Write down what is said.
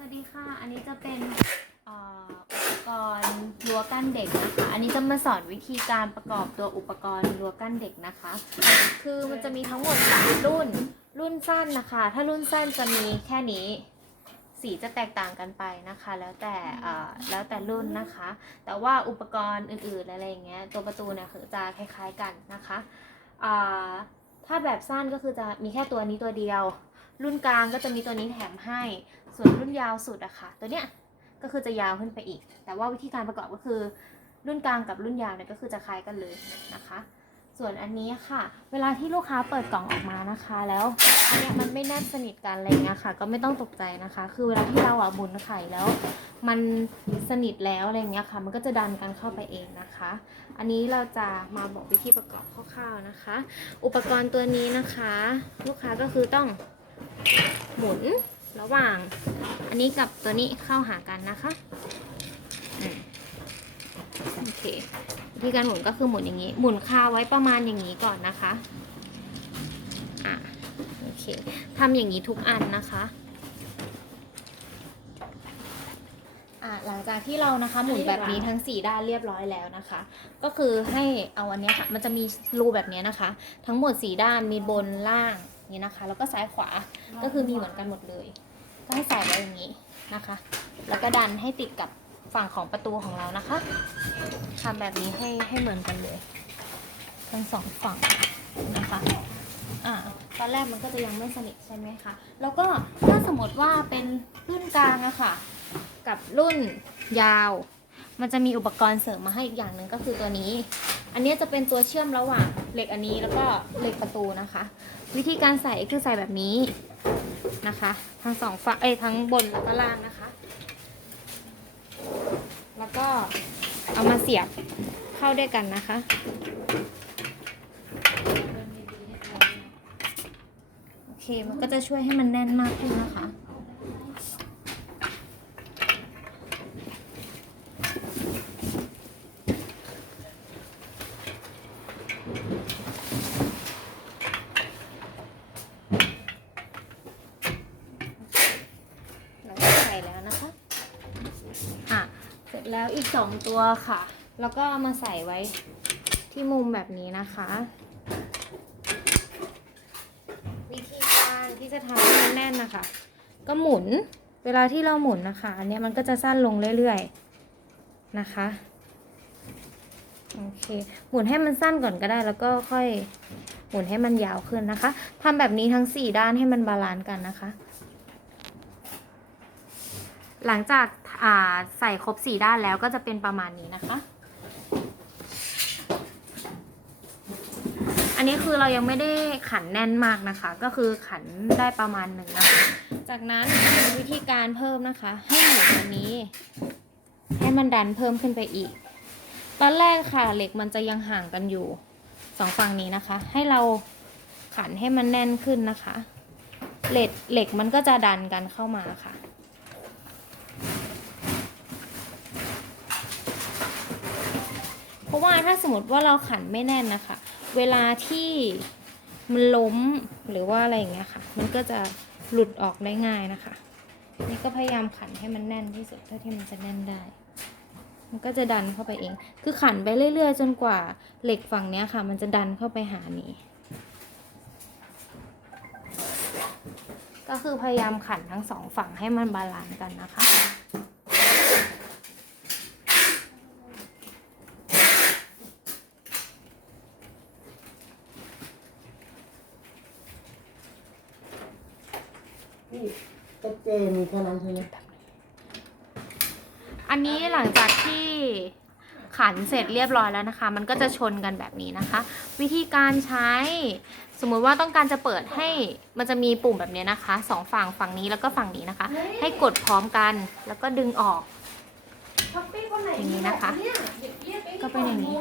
วัสดีค่ะ อันนี้จะเป็นอุปกรณ์รั้วกั้นเด็กนะคะ อันนี้จะมาสอนวิธีการประกอบตัวอุปกรณ์รั้วกั้นเด็กนะคะ คือมันจะมีทั้งหมดสามรุ่น รุ่นสั้นนะคะ ถ้ารุ่นสั้นจะมีแค่นี้ สีจะแตกต่างกันไปนะคะ แล้วแต่แล้วแต่รุ่นนะคะ แต่ว่าอุปกรณ์อื่นๆอะไรอย่างเงี้ย ตัวประตูเนี่ยคือจะคล้ายๆกันนะคะถ้าแบบสั้นก็คือจะมีแค่ตัวนี้ตัวเดียว รุ่นกลางก็จะมีตัวนี้แถมให้ ส่วนรุ่นยาวสุดอะค่ะ ตัวเนี้ยก็คือจะยาวขึ้นไปอีก แต่ว่าวิธีการประกอบก็คือรุ่นกลางกับรุ่นยาวเนี่ยก็คือจะคล้ายกันเลยนะคะ ส่วนอันนี้ค่ะ เวลาที่ลูกค้าเปิดกล่องออกมานะคะ แล้วอันเนี้ยมันไม่แนบสนิทกันอะไรเงี้ยค่ะ ก็ไม่ต้องตกใจนะคะ คือเวลาที่เราอะบุนไข่แล้ว มันสนิทแล้วอะไรเงี้ยค่ะ มันก็จะดันกันเข้าไปเองนะคะ อันนี้เราจะมาบอกวิธีประกอบคร่าวๆนะคะ อุปกรณ์ตัวนี้นะคะ ลูกค้าก็คือต้อง หมุนระหว่าง อันนี้กับตัวนี้เข้าหากันนะคะโอเควิธีการหมุนก็คือหมุนอย่างนี้ หมุนคาไว้ประมาณอย่างนี้ก่อนนะคะอะโอเคทำอย่างนี้ทุกอันนะคะอะหลังจากที่เรานะคะหมุนแบบนี้ทั้ง 4 ด้านเรียบร้อยแล้วนะคะ ก็คือให้เอาอันนี้ค่ะมันจะมีรูแบบนี้นะคะ ทั้งหมด 4 ด้านมีบนล่าง นี่นะคะ แล้วก็ซ้ายขวาก็คือมีเหมือนกันหมดเลย ก็ให้ใส่ไว้อย่างนี้นะคะ แล้วก็ดันให้ติดกับฝั่งของประตูของเรานะคะทำแบบนี้ให้ให้เหมือนกันเลย ทั้งสองฝั่งนะคะอ่าตอนแรกมันก็จะยังไม่สนิทใช่ไหมคะ แล้วก็ถ้าสมมติว่าเป็นรุ่นกลางอะค่ะ กับรุ่นยาว มันจะมีอุปกรณ์เสริมมาให้อีกอย่างหนึ่งก็คือตัวนี้ อันนี้จะเป็นตัวเชื่อมระหว่าง เหล็กอันนี้แล้วก็เหล็กประตูนะคะ วิธีการใส่คือใส่แบบนี้นะคะ ทั้งสองฝั่งเอ้ยทั้งบนแล้วก็ล่างนะคะ แล้วก็เอามาเสียบเข้าด้วยกันนะคะโอเคมันก็จะช่วยให้มันแน่นมากขึ้นนะคะ เราก็ใส่ แล้วนะคะอะเสร็จแล้วอีกสองตัวค่ะ แล้วก็เอามาใส่ไว้ที่มุมแบบนี้นะคะ วิธีการที่จะทำให้มันแน่นนะคะ ก็หมุนเวลาที่เราหมุนนะคะ อันนี้มันก็จะสั้นลงเรื่อยๆนะคะโอเคหมุนให้มันสั้นก่อนก็ได้แล้วก็ค่อยหมุนให้มันยาวขึ้นนะคะทำแบบนี้ทั้งสี่ด้านให้มันบาลานซ์กันนะคะ หลังจากาใส่ครบสี่ด้านแล้วก็จะเป็นประมาณนี้นะคะ อันนี้คือเรายังไม่ได้ขันแน่นมากนะคะ ก็คือขันได้ประมาณหนึ่งนะคะ จากนั้นวิธีการเพิ่มนะคะ ให้หมุนอันนี้ ให้มันดันเพิ่มขึ้นไปอีก ตอนแรกค่ะเหล็กมันจะยังห่างกันอยู่สองฝั่งนี้นะคะ ให้เราขันให้มันแน่นขึ้นนะคะเหล็กเหล็กมันก็จะดันกันเข้ามาค่ะ เพราะว่าถ้าสมมติว่าเราขันไม่แน่นนะคะ เวลาที่มันล้มหรือว่าอะไรอย่างเงี้ยค่ะ มันก็จะหลุดออกได้ง่ายนะคะ นี่ก็พยายามขันให้มันแน่นที่สุดเท่าที่มันจะแน่นได้ มันก็จะดันเข้าไปเอง คือขันไปเรื่อย ๆ จนกว่าเหล็กฝั่งเนี้ยค่ะ มันจะดันเข้าไปหานี้ ก็คือพยายามขันทั้งสองฝั่งให้มันบาลานซ์กันนะคะ นี่ชัดเจนเท่านั้นใช่ไหมอันนี้หลังจากที่ขันเสร็จเรียบร้อยแล้วนะคะ มันก็จะชนกันแบบนี้นะคะ วิธีการใช้ สมมุติว่าต้องการจะเปิดให้มันจะมีปุ่มแบบนี้นะคะสองฝั่งฝั่งนี้แล้วก็ฝั่งนี้นะคะ ให้กดพร้อมกันแล้วก็ดึงออกช้อปปี้คนไหนอย่างนี้นะคะเยเรียกไปก็เป็นอย่างนี้